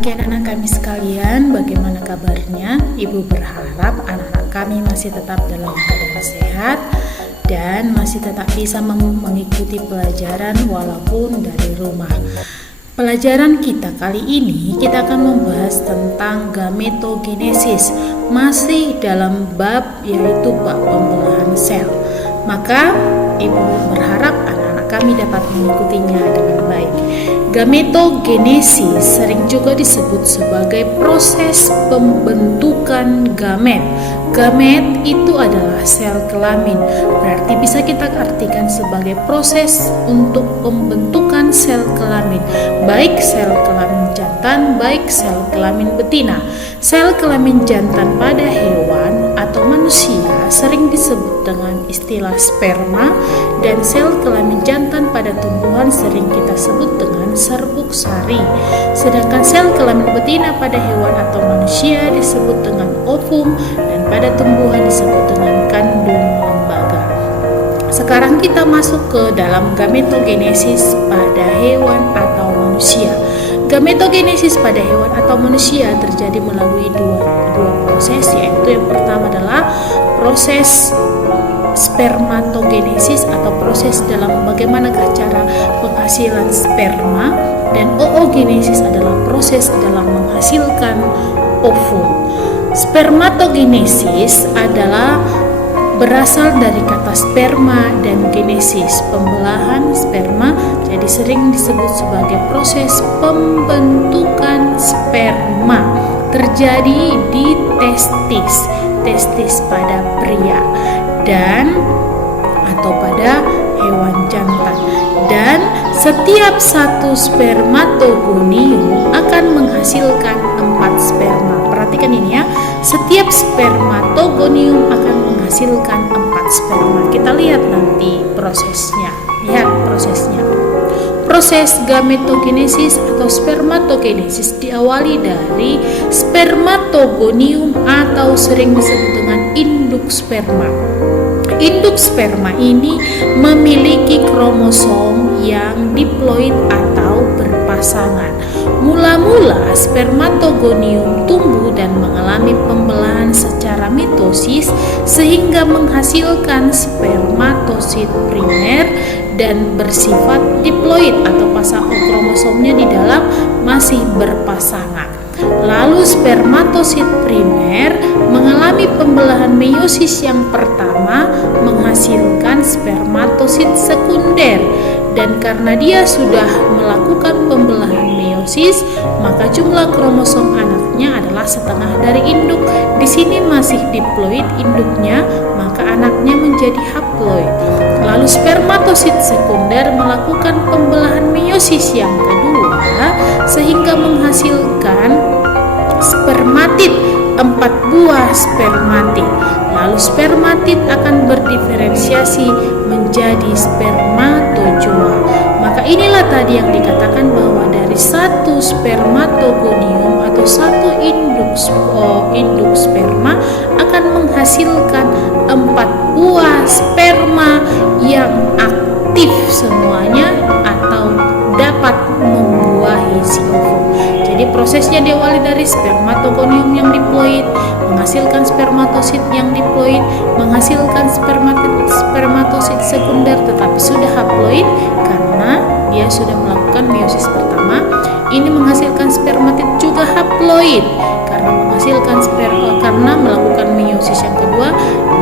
Oke anak-anak kami sekalian, bagaimana kabarnya? Ibu berharap anak-anak kami masih tetap dalam keadaan sehat dan masih tetap bisa mengikuti pelajaran walaupun dari rumah. Pelajaran kita kali ini kita akan membahas tentang gametogenesis, masih dalam bab yaitu bab pembelahan sel. Maka ibu berharap anak-anak kami dapat mengikutinya dengan baik. Gametogenesis sering juga disebut sebagai proses pembentukan gamet. Gamet itu adalah sel kelamin, berarti bisa kita artikan sebagai proses untuk pembentukan sel kelamin, baik sel kelamin jantan, baik sel kelamin betina. Sel kelamin jantan pada hewan atau manusia sering disebut dengan istilah sperma, dan sel kelamin jantan pada tumbuhan sering kita sebut dengan serbuk sari. Sedangkan sel kelamin betina pada hewan atau manusia disebut dengan ovum, dan pada tumbuhan disebut dengan kandung lembaga. Sekarang kita masuk ke dalam gametogenesis pada hewan atau manusia. Gametogenesis pada hewan atau manusia terjadi melalui dua proses, yaitu yang pertama adalah proses spermatogenesis atau proses dalam bagaimanakah cara penghasilan sperma, dan oogenesis adalah proses dalam menghasilkan ovum. Spermatogenesis adalah berasal dari kata sperma dan genesis, pembelahan sperma, jadi sering disebut sebagai proses pembentukan sperma terjadi di testis pada pria dan atau pada hewan jantan, dan setiap satu spermatogonium akan menghasilkan 4 sperma. Perhatikan ini ya, setiap spermatogonium akan menghasilkan 4 sperma. Kita lihat nanti prosesnya. Lihat prosesnya. Proses gametogenesis atau spermatogenesis diawali dari spermatogonium atau sering disebut dengan induk sperma. Induk sperma ini memiliki kromosom yang diploid atau berpasangan. Mula-mula spermatogonium tumbuh dan mengalami pembelahan secara mitosis sehingga menghasilkan spermatosit primer dan bersifat diploid atau pasang kromosomnya di dalam masih berpasangan. Lalu spermatosit primer mengalami pembelahan meiosis yang pertama menghasilkan spermatosit sekunder, dan karena dia sudah melakukan pembelahan meiosis, maka jumlah kromosom anaknya adalah setengah dari induk. Di sini masih diploid induknya, maka anaknya menjadi haploid. Lalu spermatosit sekunder melakukan pembelahan meiosis yang kedua sehingga menghasilkan spermatid, 4 buah spermatid. Lalu spermatid akan berdiferensiasi menjadi spermatozoa. Maka inilah tadi yang dikatakan bahwa dari satu spermatogonium atau satu induk sperma akan menghasilkan 4 buah sperma yang aktif semuanya atau dapat membuahi si ovum. Jadi prosesnya diawali dari spermatogonium yang diploid, menghasilkan spermatosit yang diploid, menghasilkan spermatosit sekunder tetapi sudah haploid karena dia sudah melakukan meiosis pertama. Ini menghasilkan spermatid juga haploid karena melakukan meiosis yang kedua,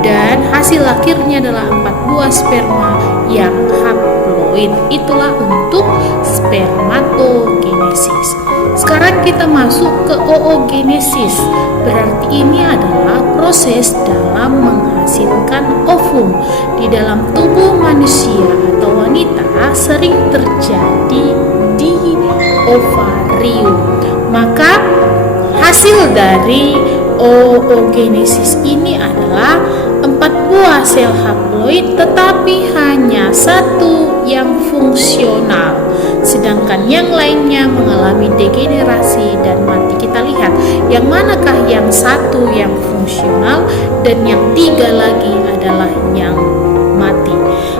dan hasil akhirnya adalah 4 buah sperma yang haploid. Itulah untuk spermatogenesis. Sekarang kita masuk ke oogenesis. Berarti ini adalah proses dalam menghasilkan ovum. Di dalam tubuh manusia atau wanita sering terjadi di ovarium. Maka hasil dari oogenesis ini adalah 4 buah sel haploid, tetapi hanya 1 yang fungsional, sedangkan yang lainnya mengalami degenerasi dan mati. Kita lihat yang manakah yang 1 yang fungsional dan yang 3 lagi adalah yang mati.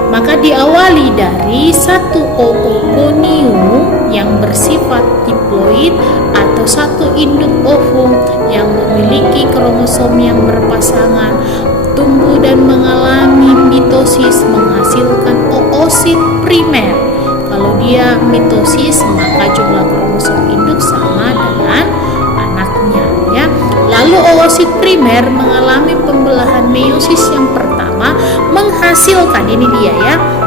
Maka diawali dari 1 oogonium yang bersifat haploid atau satu induk ovum yang memiliki kromosom yang berpasangan tumbuh dan mengalami mitosis menghasilkan oosit primer. Kalau dia mitosis maka jumlah kromosom induk sama dengan anaknya ya. Lalu oosit primer mengalami pembelahan meiosis yang pertama menghasilkan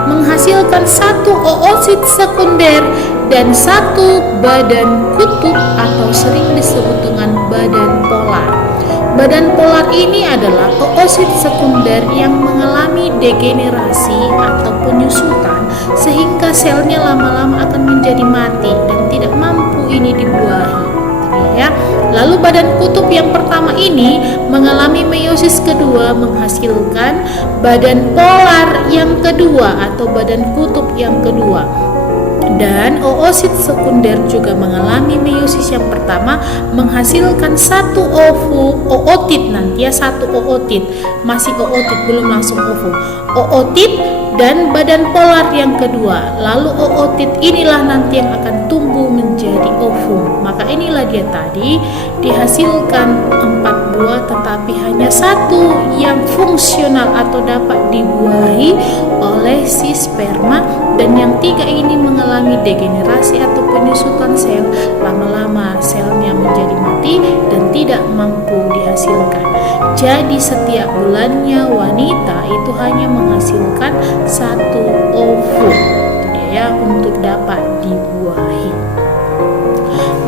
menghasilkan satu oosit sekunder dan satu badan kutub atau sering disebut dengan badan polar. Badan polar ini adalah oosit sekunder yang mengalami degenerasi atau penyusutan sehingga selnya lama-lama akan menjadi mati dan tidak mampu ini dibuahi. Ya. Lalu badan kutub yang pertama ini mengalami meiosis kedua menghasilkan badan polar yang kedua atau badan kutub yang kedua. Dan oosit sekunder juga mengalami meiosis yang pertama menghasilkan satu ootit satu ootit, masih ootit belum langsung ovum. Ootit dan badan polar yang kedua. Lalu ootit inilah nanti yang akan tumbuh menjadi ovum. Maka inilah dia tadi dihasilkan 4 buah tetapi hanya satu yang fungsional atau dapat dibuahi oleh si sperma, dan yang 3 ini mengalami degenerasi atau penyusutan sel, lama-lama selnya menjadi mati dan tidak mampu dihasilkan. Jadi setiap bulannya wanita itu hanya menghasilkan satu ovum untuk dapat dibuahi.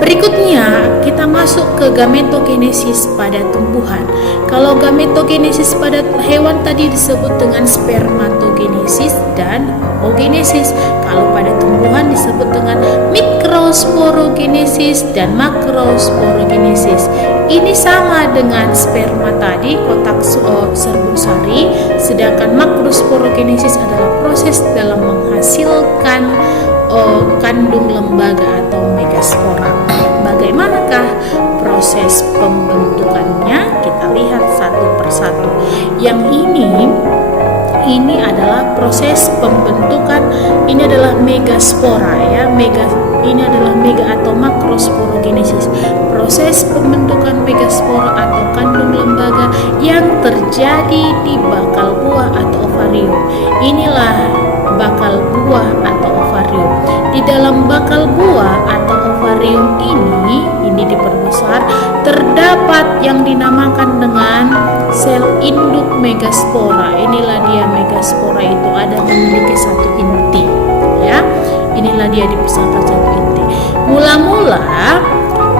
Berikutnya kita masuk ke gametogenesis pada tumbuhan. Kalau gametogenesis pada hewan tadi disebut dengan spermatogenesis dan oogenesis. Kalau pada tumbuhan disebut dengan mikrosporogenesis dan makrosporogenesis. Ini sama dengan sperma tadi, kotak serbuk sari, sedangkan makrosporogenesis adalah proses dalam menghasilkan kandung lembaga atau megaspora. Bagaimanakah proses pembentukannya? Kita lihat satu persatu. Yang ini adalah proses pembentukan, ini adalah megaspora ya. Ini adalah mega atau makrosporogenesis. Proses pembentukan megaspora atau kandung lembaga yang terjadi di bakal buah atau ovarium. Inilah bakal buah atau ovarium. Di dalam bakal buah atau ovarium ini diperbesar, terdapat yang dinamakan dengan sel induk megaspora. Inilah dia megaspora, itu ada memiliki satu inti ya. Inilah dia dibesarkan satu inti. Mula-mula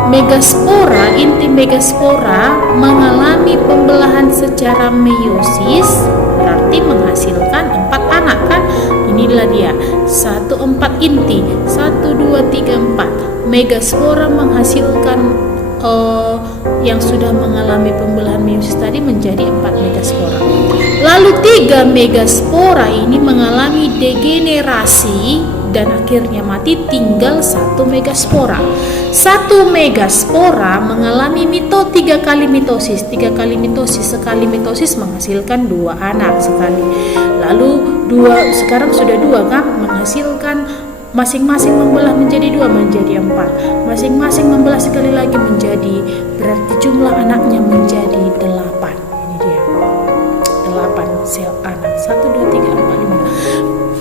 megaspora, inti megaspora mengalami pembelahan secara meiosis, berarti menghasilkan 4 anak kan. Inilah dia 4 inti, 1, 2, 3, 4. Megaspora menghasilkan yang sudah mengalami pembelahan meiosis tadi menjadi 4 megaspora. Lalu 3 megaspora ini mengalami degenerasi dan akhirnya mati, tinggal 1 megaspora. 1 megaspora mengalami 3 kali mitosis. 3 kali mitosis, sekali mitosis menghasilkan 2 anak sekali. Lalu sekarang sudah 2 kan, menghasilkan masing-masing membelah menjadi 2 menjadi 4. Masing-masing membelah sekali lagi menjadi, berarti jumlah anaknya menjadi 8. Ini dia 8 sel anak. 1, 2, 3, 4, 5.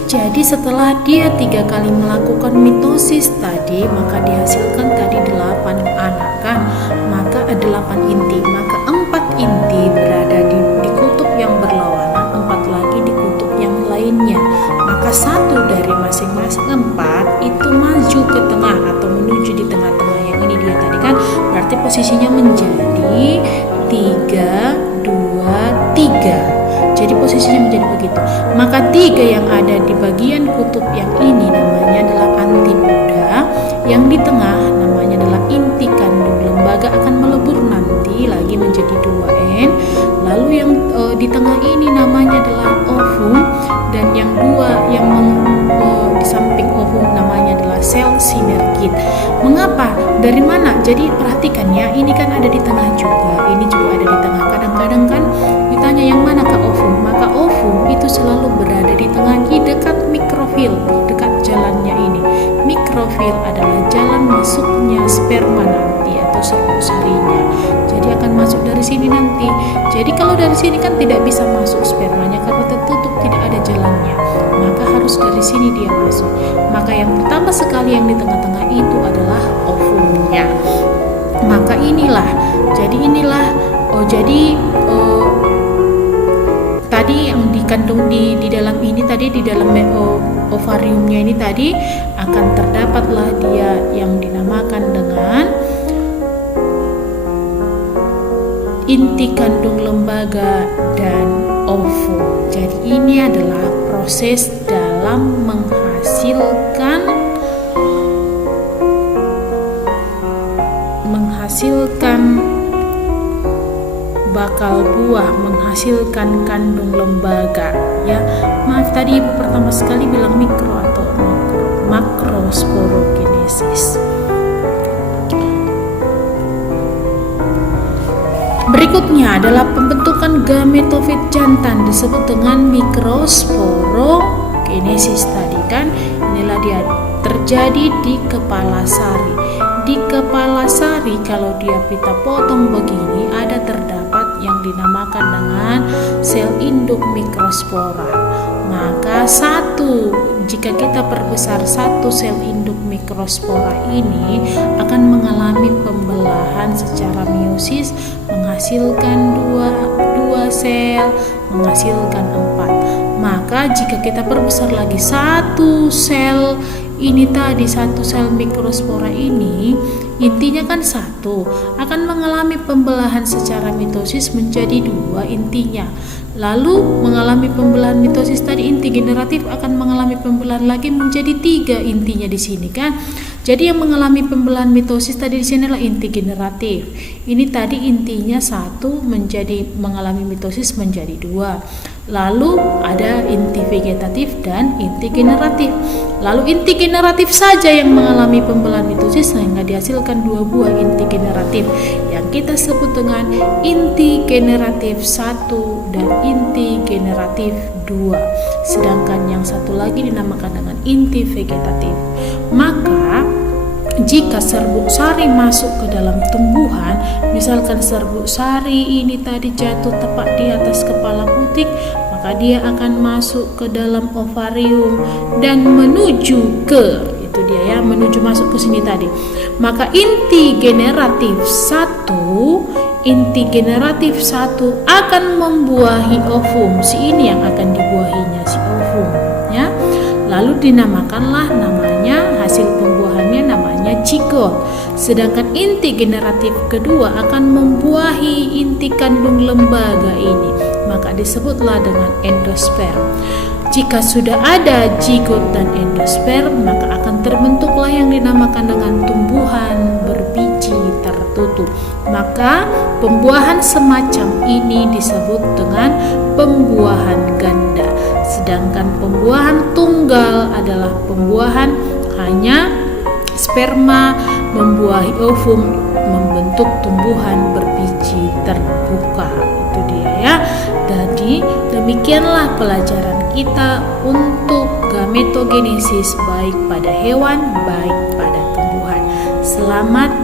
Jadi setelah dia 3 kali melakukan mitosis tadi, maka dihasilkan tadi 8 anak kan. Maka ada 8 inti, maka 4 inti berada di kutub yang berlawanan, 4 lagi di kutub yang lainnya. Maka 1 dari masing-masing 4 itu maju ke tengah atau menuju di tengah-tengah. Yang ini dia tadi kan, berarti posisinya menjadi 3, 2, 3. Jadi posisinya menjadi begitu. Maka 3 yang ada di bagian kutub yang ini namanya adalah antipoda, yang di tengah namanya adalah inti kandung lembaga akan melebur nanti lagi menjadi 2N. Lalu yang di tengah ini namanya adalah ovum, dan yang 2 yang di samping ovum namanya adalah sel sinergid. Mengapa? Dari mana? Jadi perhatikan ya, ini kan ada di tengah juga, ini juga ada di tengah. Kadang-kadang kan ditanya yang mana ke ovum, maka ovum itu selalu berada di tengah, di dekat mikrofil, dekat jalannya ini. Mikrofil adalah jalan masuknya dari sini kan tidak bisa masuk spermanya karena tertutup, tidak ada jalannya. Maka harus dari sini dia masuk. Maka yang pertama sekali yang di tengah-tengah itu adalah ovumnya. Maka inilah, tadi yang dikandung di dalam ini tadi, di dalam ovariumnya ini tadi akan terdapatlah dia yang dinamakan dengan inti kandung lembaga dan ovum. Jadi ini adalah proses dalam menghasilkan bakal buah, menghasilkan kandung lembaga. Ya, maaf tadi Ibu pertama sekali bilang mikro atau makrosporogenesis. Berikutnya adalah pembentukan gametofit jantan, disebut dengan mikrosporogenesis tadi kan. Inilah dia terjadi di kepala sari. Di kepala sari kalau dia kita potong begini ada terdapat yang dinamakan dengan sel induk mikrospora. Maka jika kita perbesar satu sel induk mikrospora ini akan mengalami pembelahan secara meiosis, menghasilkan dua sel, menghasilkan 4. Maka jika kita perbesar lagi satu sel ini tadi, satu sel mikrospora ini intinya kan 1, akan mengalami pembelahan secara mitosis menjadi 2 intinya. Lalu mengalami pembelahan mitosis tadi, inti generatif akan mengalami pembelahan lagi menjadi 3 intinya di sini kan. Jadi yang mengalami pembelahan mitosis tadi di sini adalah inti generatif. Ini tadi intinya 1 mengalami mitosis menjadi 2. Lalu ada inti vegetatif dan inti generatif. Lalu inti generatif saja yang mengalami pembelahan mitosis sehingga dihasilkan 2 buah inti generatif yang kita sebut dengan inti generatif 1 dan inti generatif 2. Sedangkan yang satu lagi dinamakan dengan inti vegetatif. Maka jika serbuk sari masuk ke dalam tumbuhan, misalkan serbuk sari ini tadi jatuh tepat di atas kepala putik, maka dia akan masuk ke dalam ovarium dan menuju masuk ke sini tadi. Maka inti generatif 1 akan membuahi ovum. Si ini yang akan dibuahinya, si ovum ya. Lalu dinamakanlah hasil pembuahannya namanya zigot. Sedangkan inti generatif kedua akan membuahi inti kandung lembaga ini, maka disebutlah dengan endosperm. Jika sudah ada zigot dan endosperm, maka akan terbentuklah yang dinamakan dengan tumbuhan berbiji tertutup. Maka pembuahan semacam ini disebut dengan pembuahan ganda. Sedangkan pembuahan tunggal adalah pembuahan hanya sperma membuahi ovum membentuk tumbuhan berbiji terbuka. Itu dia ya. Jadi demikianlah pelajaran kita untuk gametogenesis baik pada hewan baik pada tumbuhan. Selamat